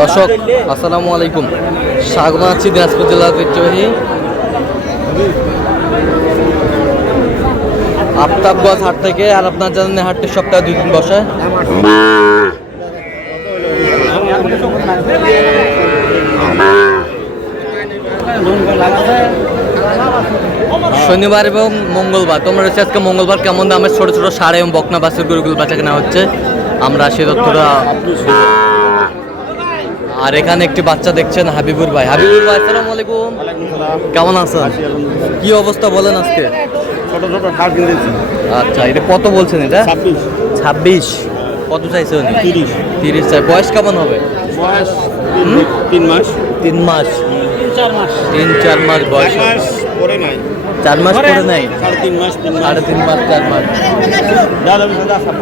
দর্শক আসসালামু আলাইকুম, স্বাগত জানাচ্ছি দিনাজপুর জেলার ঐতিহ্যবাহী আফতাবগঞ্জ হাট থেকে। আর আপনার জানেন হাটটি সপ্তাহে 2 দিন বসে। শনিবার এবং মঙ্গলবার তোমরা রয়েছে। আজকে মঙ্গলবার কেমন দামের ছোট ছোট ষাঁড় এবং বকনা বাছুর গরুগুলো বাচ্চা কেনা হচ্ছে, আমরা সে তথ্যটা। আর এখানে একটি বাচ্চা দেখছেন হাবিবুর ভাই। হাবিবুর ভাই আসসালামু আলাইকুম, কেমন আছেন? কি অবস্থা বলেন আজকে? ছোট ছোট ষাঁড় কিনেছি। আচ্ছা, এটা কত বলছেন? এটা 26। কত চাইছে উনি? 30 চাই। বয়স কেমন হবে? বয়স 3 মাস। 3 মাস 3-4 মাস বয়স। 4 মাস পরে নাই। 4 মাস পরে নাই। 3.5 মাস। 3.5 মাস 4 মাস। দাদা 26।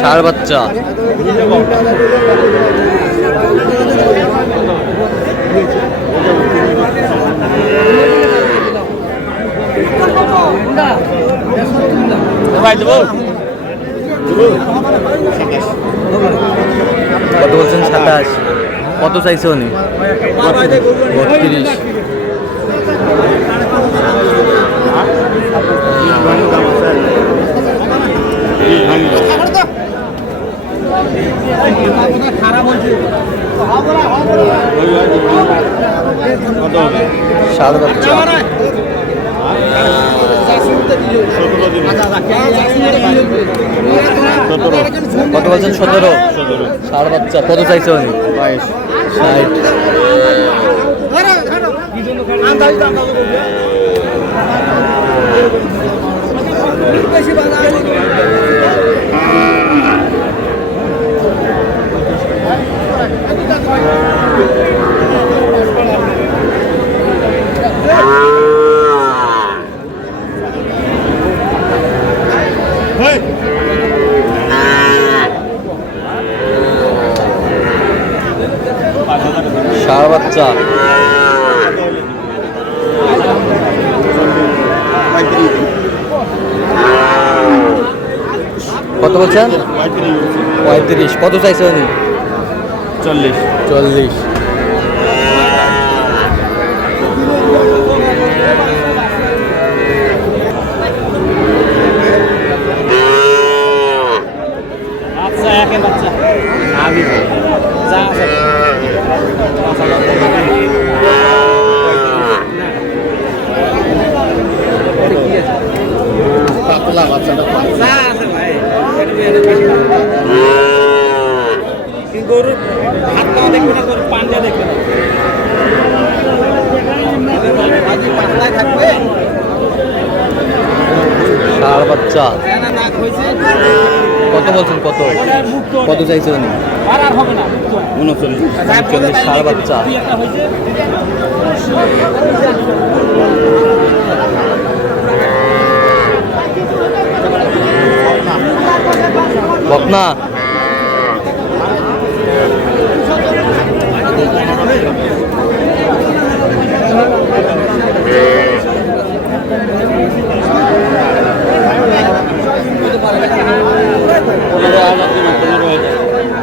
ষাঁড় বাচ্চা। কত বলছেন? 27। কত চাইছে উনি? 32। ষাঁড় বাচ্চা। কত বলছেন? 17। ষাঁড় বাচ্চা। কত চাইছে উনি? 60। ষাঁড় বাচ্চা। কত বলছেন? 35। কত চাইছে উনি? 40। গরুর হাত পা দেখবে না, গরুর পাঞ্জা দেখবে না। ষাঁড় বাচ্চা। কত বলছেন? কত চাইছে উনি? 39। ষাঁড় বাচ্চা। বকনা।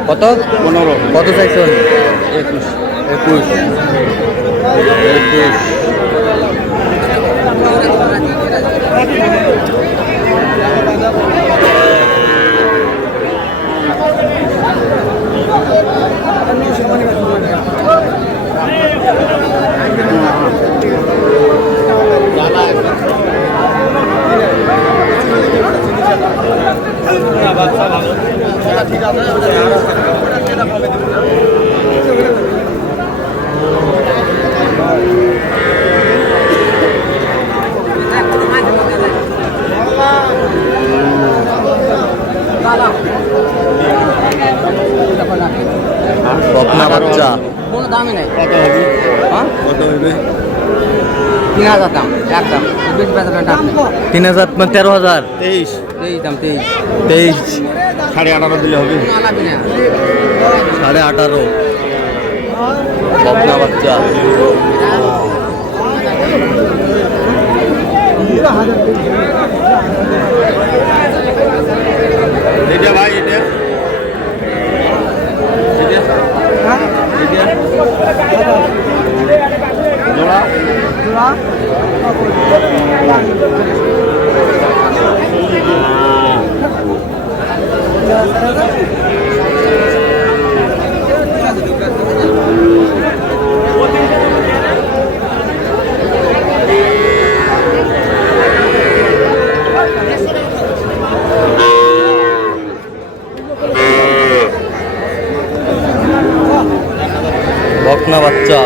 কত? 15। কত চাইছে? 21। বকনা বাচ্চা। কোনো দামই নাই। কত হবে? হ্যাঁ, কত হবে? 3000 দাম, একদম। 3,000 মানে 13,000। 23 23 18.5 দিলে হবে। 18.5 বকনা বাচ্চা। এটা ভাই এটা জোড়া বকনা বাচ্চা।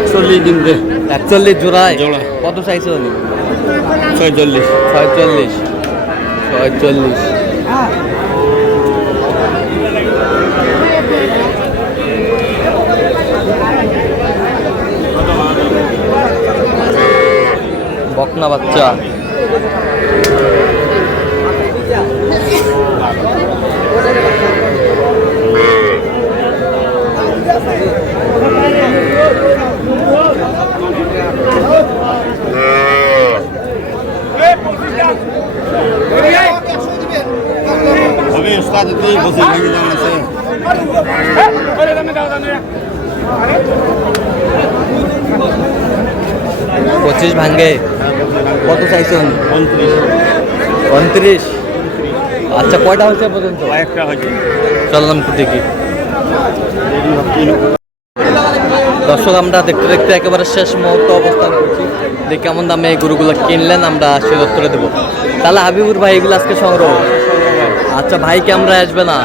41 দিন দে 41 জোড়ায় জোড়া। কত চাইছো উনি? 46 46 46। বকনা বাচ্চা। হবে উস্তাদ তুই বসে ভাঙি জানা আছে 25 ভাঙ্গে কত চাইছো উনি? 29 29। আচ্ছা কয়টা হচ্ছে এ পর্যন্ত? একটা হয়েছে চললাম তো দেখি। দর্শক আমরা দেখতে দেখতে একেবারে শেষ মুহূর্ত অবস্থান করছি। দেখি কেমন দামে এই গরুগুলো কিনলেন আমরা সে উত্তরে দেবো। তাহলে হাবিবুর ভাই এগুলো আজকে সংগ্রহ। আচ্ছা ভাই কি আমরা আসবে না?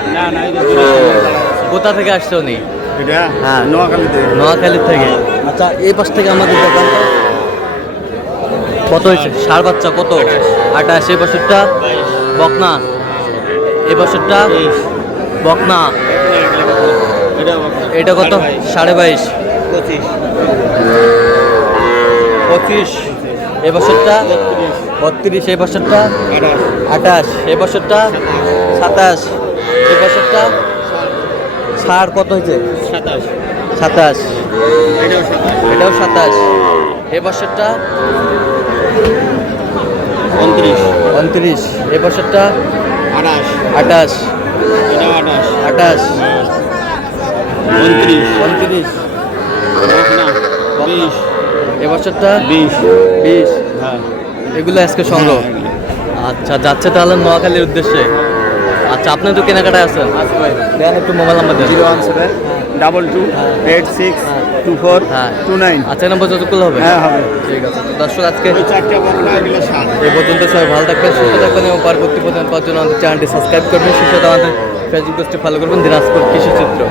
কোথা থেকে আসছে উনি? এটা হ্যাঁ। নোয়াখালীতে নোয়াখালী থেকে। আচ্ছা এই পাশ থেকে আমাদের দোকানটা কত হয়েছে? ষাঁড় বাচ্চা কত? 28। এই বছরটা বকনা, এই বছরটা বকনা, এটা কত? 22.5 25। এই বছরটা 32। এই বছরটা 28। এই বছরটা 27। এই বছরটা ষাঁড় কত হয়েছে? 27। এটাও 27। এই বছরটা 29। এই বছরটা 28। 28। 29। এ বছরটা 20। এগুলো আজকে সংগ্রহ। আচ্ছা যাচ্ছে তাহলে নোয়াখালীর উদ্দেশ্যে। আচ্ছা আপনি তো কেনাকাটায় আছেন, দেন একটু মোবাইল নাম্বার দেন। 01722842429। আচ্ছা এই নাম্বার যতগুলো হবে। হ্যাঁ হবে। ঠিক আছে তো দর্শক আজকে চারটা বকনা এগুলো সাত এই পর্যন্ত সবাই ভালো থাকবেন, সুস্থ থাকবেন এবং পরবর্তী পর্যন্ত পাওয়ার জন্য আমাদের চ্যানেলটি সাবস্ক্রাইব করবেন, সেই সাথে আমাদের ফেসবুক পেজটি ফলো করবেন দিনাজপুর কৃষি চিত্র।